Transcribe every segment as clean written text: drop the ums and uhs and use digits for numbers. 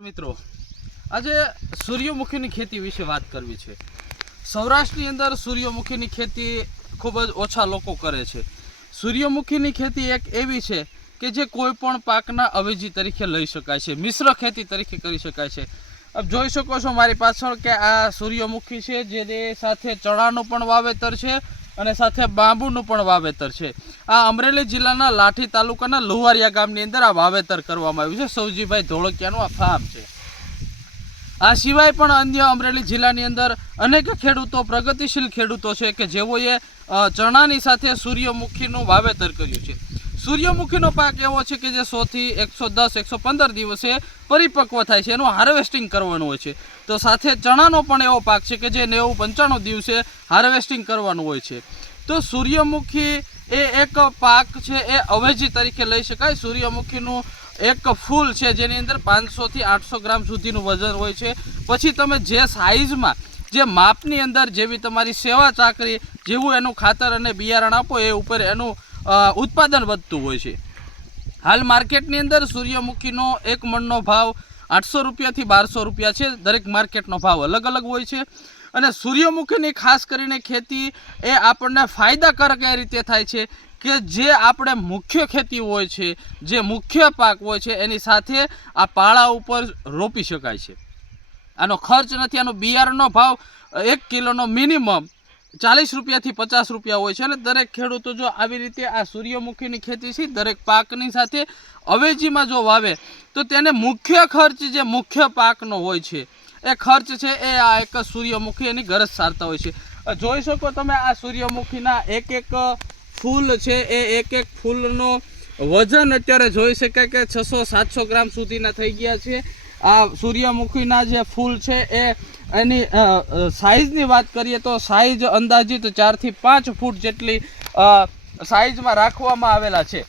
મિત્રો આજે સૂર્યમુખીની ખેતી વિશે વાત કરવી છે। સૌરાષ્ટ્રની અંદર સૂર્યમુખીની ખેતી ખૂબ જ ઓછા લોકો કરે છે। સૂર્યમુખીની ખેતી એક એવી છે કે જે કોઈ પણ પાકના અવેજી તરીકે લઈ શકાય છે, મિશ્ર ખેતી તરીકે કરી શકાય છે। अब જોઈ શકો છો મારી પાછળ કે આ સૂર્યમુખી છે, જેની સાથે ચણાનું પણ વાવેતર છે અને સાથે બાંબુનું પણ વાવેતર છે। આ અમરેલી જિલ્લાના લાઠી તાલુકાના લુવારિયા ગામની અંદર આ વાવેતર કરવામાં આવ્યું છે। સૌજીભાઈ ધોળકિયાનું આ ફાર્મ છે। આ સિવાય પણ અન્ય અમરેલી જિલ્લાની અંદર અનેક ખેડૂતો, પ્રગતિશીલ ખેડૂતો છે કે જેઓએ ચણાની સાથે સૂર્યમુખીનું વાવેતર કર્યું છે। સૂર્યમુખીનો પાક એવો છે કે જે 100 થી 110 115 દિવસે પરિપક્વ થાય છે, એનું હાર્વેસ્ટિંગ કરવાનું હોય છે। તો સાથે ચણાનો પણ એવો પાક છે કે જે 90-95 દિવસે હાર્વેસ્ટિંગ કરવાનું હોય છે। તો સૂર્યમુખી એ એક પાક છે, એ અવેજી તરીકે લઈ શકાય। સૂર્યમુખીનું એક ફૂલ છે જેની અંદર 500 થી 800 ગ્રામ સુધીનું વજન હોય છે। પછી તમે જે સાઇઝમાં, જે માપની અંદર જેવી તમારી સેવા ચાકરી, જેવું એનું ખાતર અને બિયારણ આપો એ ઉપર એનું ઉત્પાદન વધતું હોય છે। હાલ માર્કેટની અંદર સૂર્યમુખીનો એક મણનો ભાવ 800 રૂપિયાથી 1200 રૂપિયા છે। દરેક માર્કેટનો ભાવ અલગ અલગ હોય છે। અને સૂર્યમુખીની ખાસ કરીને ખેતી એ આપણને ફાયદાકારક એ રીતે થાય છે કે જે આપણે મુખ્ય ખેતી હોય છે, જે મુખ્ય પાક હોય છે, એની સાથે આ પાળા ઉપર રોપી શકાય છે। આનો ખર્ચ નથી। આનો બિયારણનો ભાવ 1 કિલોનો મિનિમમ 40 રૂપિયાથી 50 રૂપિયા હોય છે। અને દરેક ખેડૂતો જો આવી રીતે આ સૂર્યમુખીની ખેતી છે, દરેક પાકની સાથે અવેજીમાં જો વાવે તો તેને મુખ્ય ખર્ચ, જે મુખ્ય પાકનો હોય છે, એ ખર્ચ છે એ આ એક સૂર્યમુખી એની ગરજ સારતા હોય છે। જોઈ શકો તમે આ સૂર્યમુખીના એક એક ફૂલ છે, એ એક એક ફૂલનો વજન અત્યારે જોઈ શકાય કે 600-700 ગ્રામ સુધીના થઈ ગયા છે। આ સૂર્યમુખીના જે ફૂલ છે એ એની સાઇઝની વાત કરીએ તો સાઇઝ અંદાજિત 4 થી 5 ફૂટ જેટલી સાઇઝમાં રાખવામાં આવેલા છે।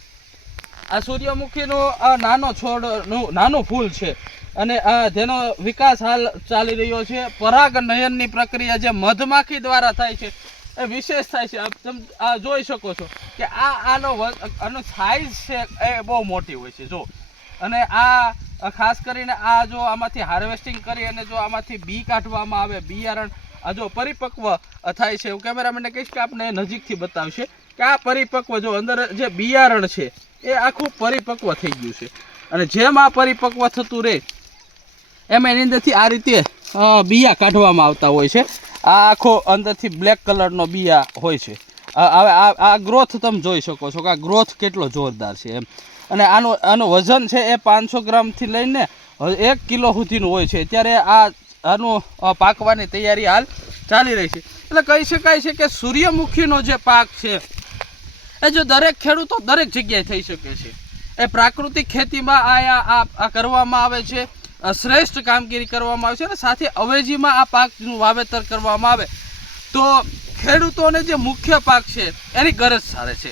આ સૂર્યમુખીનો નાનો છોડનું નાનું ફૂલ છે અને જેનો વિકાસ હાલ ચાલી રહ્યો છે। પરાગનયનની પ્રક્રિયા જે મધમાખી દ્વારા થાય છે એ વિશેષ થાય છે। તમે જોઈ શકો છો કે આનો સાઇઝ છે એ બહુ મોટી હોય છે જો। અને આ ખાસ કરીને આ જો આમાંથી હાર્વેસ્ટિંગ કરી અને જો આમાંથી બી કાઢવામાં આવે, બિયારણ આ જો પરિપક્વ થાય છે, હું કેમેરામેનને કહીશ કે આપણે નજીકથી બતાવશે કે આ પરિપક્વ જો અંદર જે બિયારણ છે એ આખું પરિપક્વ થઈ ગયું છે। અને જેમ આ પરિપક્વ થતું રહે એમ એની અંદરથી આ રીતે બિયા કાઢવામાં આવતા હોય છે। આ આખો અંદરથી બ્લેક કલરનો બિયા હોય છે। હવે આ ગ્રોથ તમે જોઈ શકો છો કે આ ગ્રોથ કેટલો જોરદાર છે એમ। અને આનું વજન છે એ 500 ગ્રામથી લઈને 1 કિલો સુધીનું હોય છે। ત્યારે આનું પાકવાની તૈયારી હાલ ચાલી રહી છે। એટલે કહી શકાય છે કે સૂર્યમુખીનો જે પાક છે એ જો દરેક ખેડૂતો દરેક જગ્યાએ થઈ શકે છે। એ પ્રાકૃતિક ખેતીમાં આ કરવામાં આવે છે, શ્રેષ્ઠ કામગીરી કરવામાં આવે છે। અને સાથે અવેજીમાં આ પાકનું વાવેતર કરવામાં આવે તો ખેડૂતોને જે મુખ્ય પાક છે એની ગરજ સારે છે।